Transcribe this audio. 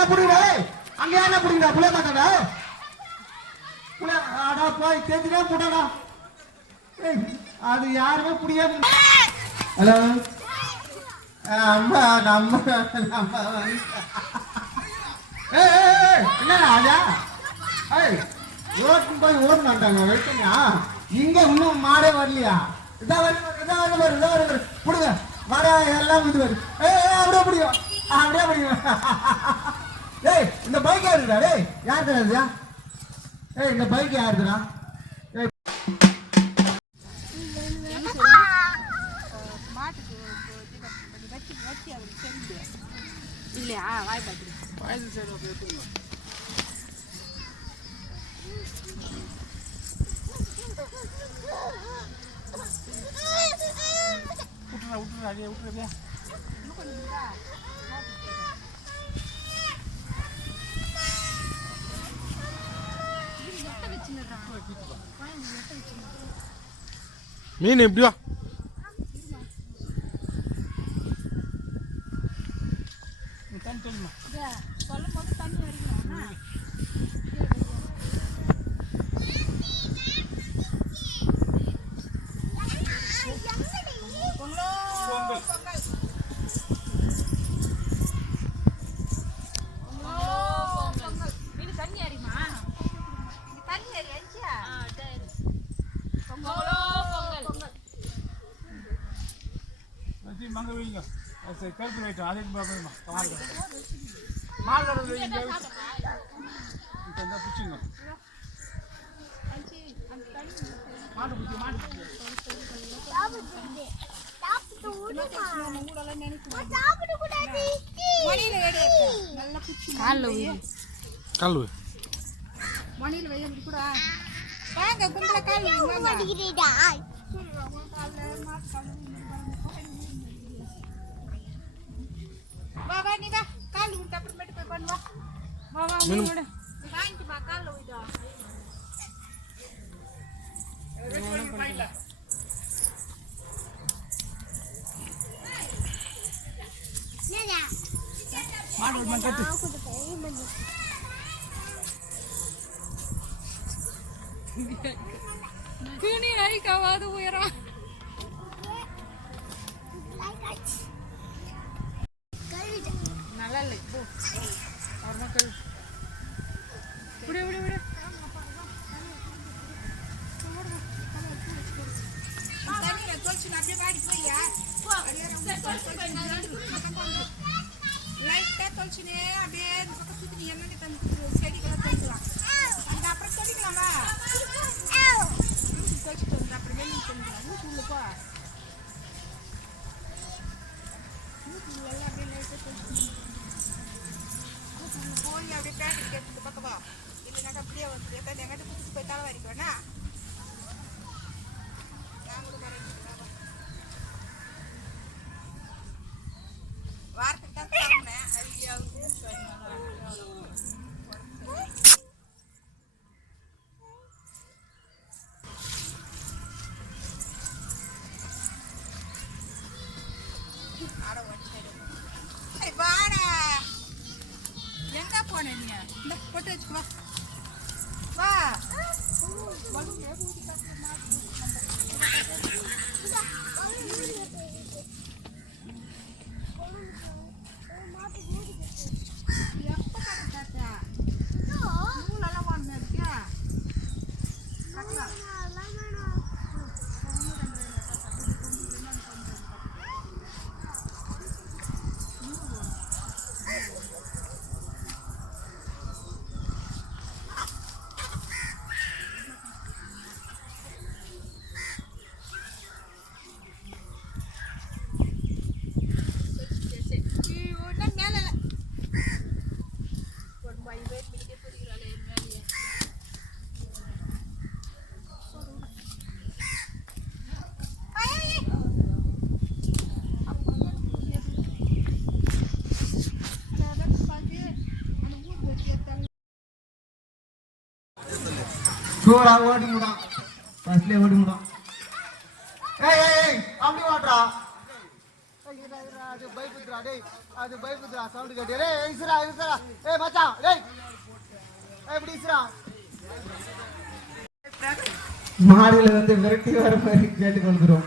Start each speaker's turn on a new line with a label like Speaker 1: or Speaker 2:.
Speaker 1: என்ன புரியுதா? அங்க என்ன புரியுதா? புள்ள மாட்டாடா புளிய அடா போய் தேஞ்சினே போடாடா. அது யாருமே புடியாது ஹலோ? அம்மா நம்ம நம்ம என்ன ராஜா ஏய் ஓட்டு போய் ஓடணுட்டாங்க வெயிட்டுங்க இங்க இன்னும் மாடே வரலையா? இதா வருது இதா வருது பாரு இதா வருது புடுங்க. வர எல்லாம் இது வருது ஏய் அப்படியே பிடிக்கும் அப்படியே பிடிக்கும் பைக் யாருடா டேய் யார் தெரியாதுயா ஏய் இந்த பைக்
Speaker 2: தெரியுது இல்லையா? வாய் பார்த்துட்டு
Speaker 3: விட்டுறா விட்டுறா அடியே விட்டுறா மீன் எப்படியா தண்ணி தெரியுமா
Speaker 2: சொல்லும் போது தண்ணி வரைக்கும்
Speaker 3: சரி கருப்பு வைட்டோம் அதே பார்க்கணுமா மாடு இந்த பிடிச்சிங்க மாடு பிடிச்சி மாடு பிடிச்சி
Speaker 2: மணியில எடு நல்லா குச்சி காலில்
Speaker 3: கல்வு
Speaker 2: மணியில வை அப்படி கூட வாங்க கும்பல கால் அப்புறமேட்டு போய் பண்ணு வா வா வா துணி அழிக்காவாது உயரம் நல்லா இல்லை போ அவர் மக்கள் விடு ஊசி அப்படியே பேண்ட் கேட்டு பக்கம் இல்லைனாக்கா அப்படியே வந்து எங்கிட்ட குதிச்சு போய் தலை வரைக்கும் எங்க போன நீ? இந்த போட்டு வச்சுக்கோ. வா. எப்ப கட்டாச்சா நூலெல்லாம் வாங்க இருக்கியா?
Speaker 1: சூரா ஓடி விடான் ஃபர்ஸ்ட்ல ஓடி விடான் ஏய் ஏய் அப்படி ஓட்டுறா அது பயப்புத்ரா டேய் அது பயப்புத்ரா சவுண்ட் கேட்டு டேய் இஸ்ரா இஸ்ரா ஏய் மச்சான் டேய் ஏய் இப்படி இசுரா மாடுகளை வந்து விரட்டி வர மாதிரி கேட்டுக்கொள்கிறோம்